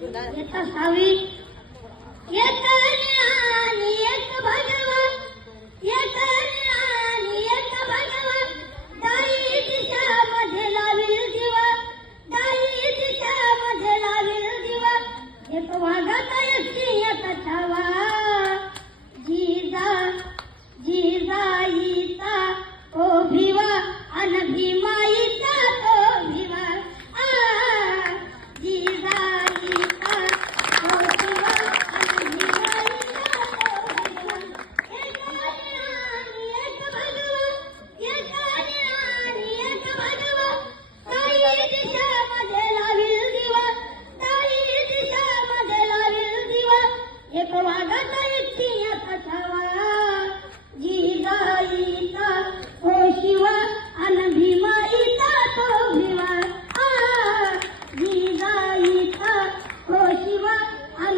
एक सावी एक ज्ञान एक भगवान एक ज्ञान एक भगवान दाई दिशामध्ये लावील दिवा दाई दिशामध्ये लावील दिवा एक वाघाचा एक सिंहाचा छावा जिजाईचा तो भिवा अन भीमाईचा तो भिवा जिजाईचा तो भिवा अन भीमाईचा तो भिवा एक भगवान एक ज्ञान एक भगवान ताई दिशामध्ये लावील दिवा ताई दिशामध्ये लावील दिवा एक वाघाचा एक सिंहाचा छावा जिजाईचा हो शिवा अन भीमाईचा तो भिवा जिजाईचा हो शिवा अन